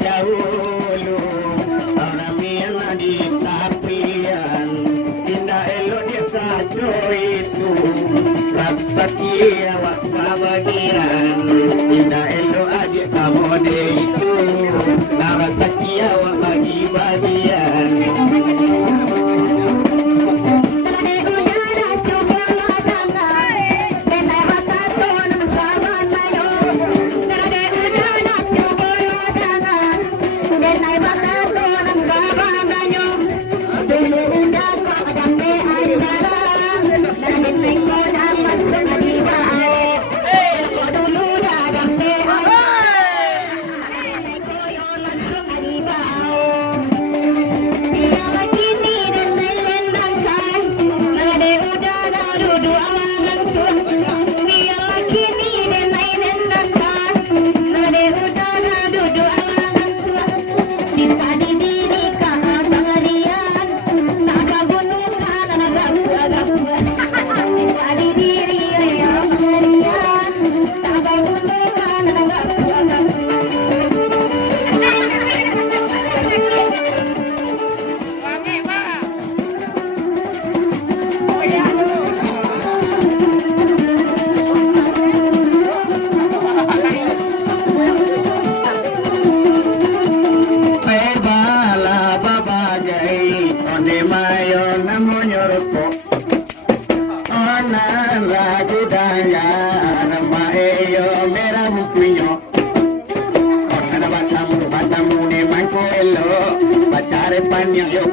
dahulu orang yang di tapian indah elok dia kacau itu rasa kiawak bagian indah elok aja kamu deh itu rasa kiawak bagi bagian.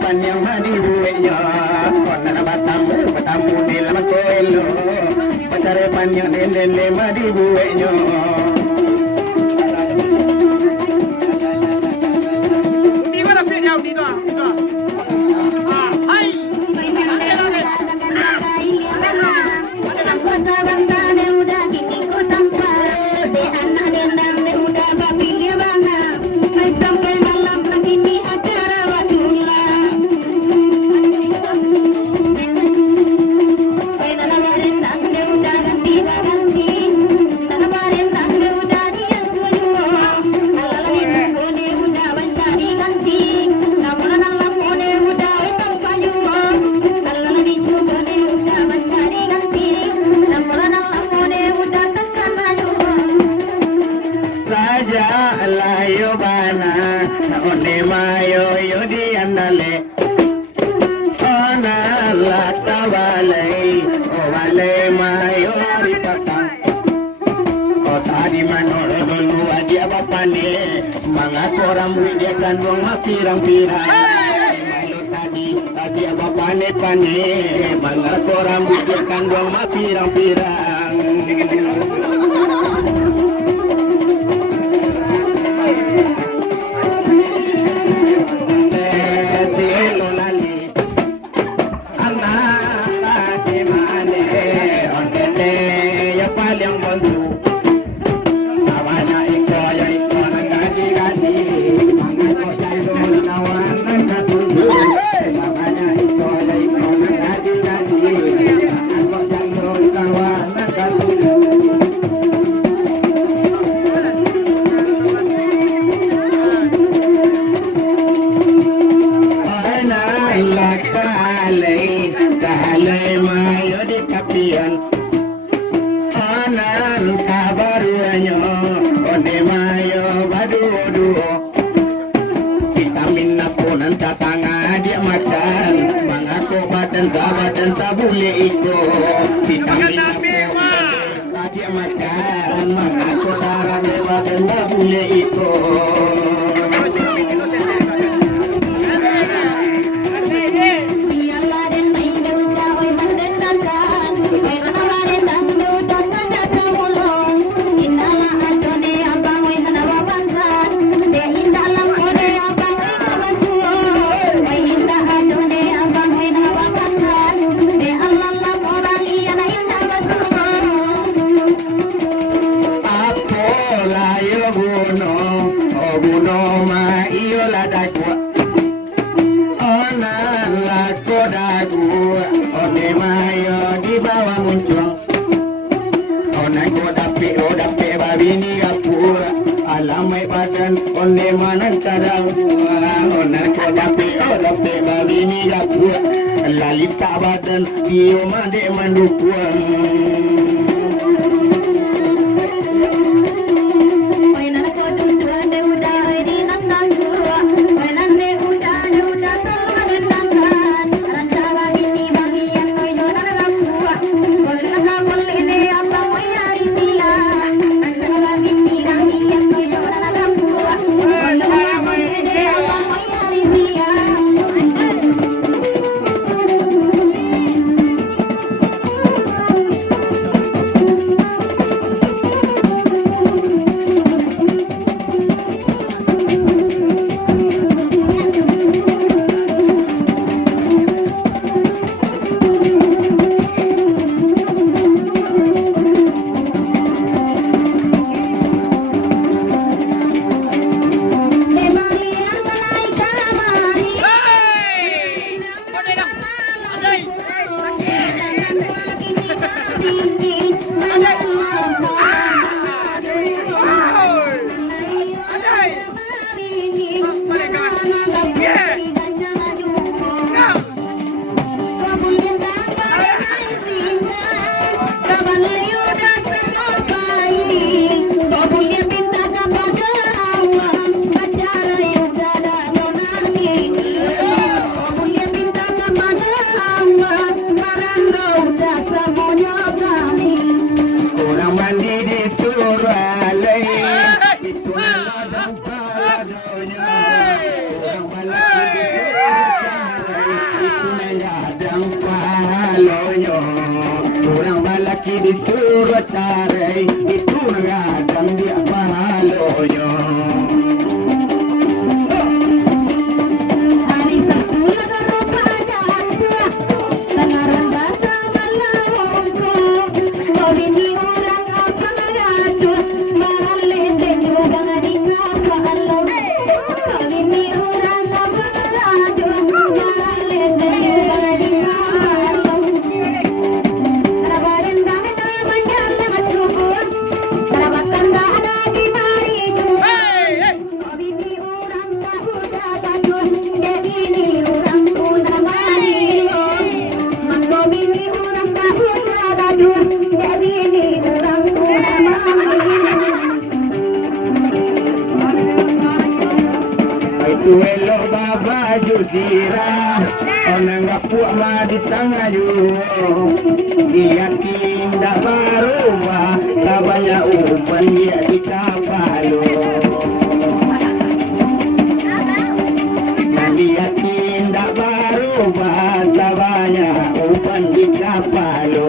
Panjang mani buenya, konan batamu di lama koelo, pacare panjang nene mani buenya. Di mana punya di doa? Hai. Layo bana, onde mayo yo di andale, ona la tawale, o vale mayo ripata, o tadi manore dulu aja bapane, manga koram dia kandung pirang-pirang, mayo tadi bapane pane, manga koram dia kandung pirang-pirang. Dan tabule iko vitamin dia makan mengaku darah dewa dan tabule iko. Onde manan kadang onar ko dape dape bali ni aku lalita badan dio mande mandukuan orang balaki disuruh tarai itu ngadang dia pahalonyo hari bersulah rupa jasa senaran bahasa malawongko kau ini orang apa ngatur barang lesen juga ngadikah pahalon kau ini orang apa ngatur barang lesen juga ngadikah Tuelo baba judira Onang gapuak ma di tangayu Dia tindak baruba Tabanya upan dia di kapalo Dia tindak baruba Tabanya upan di kapalo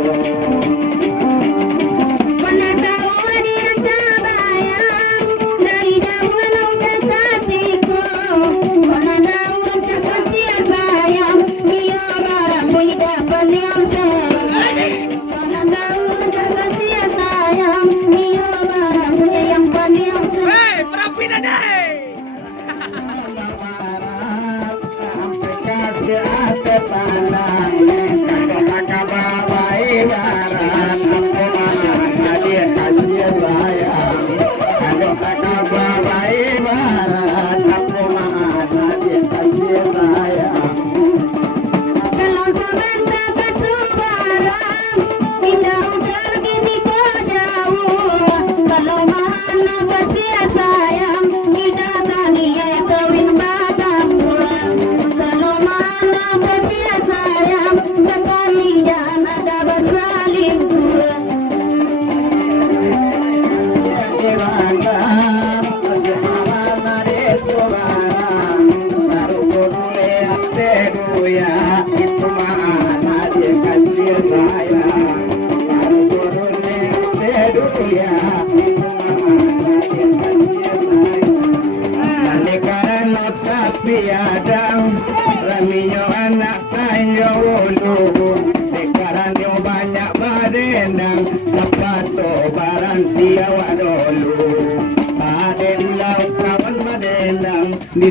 Di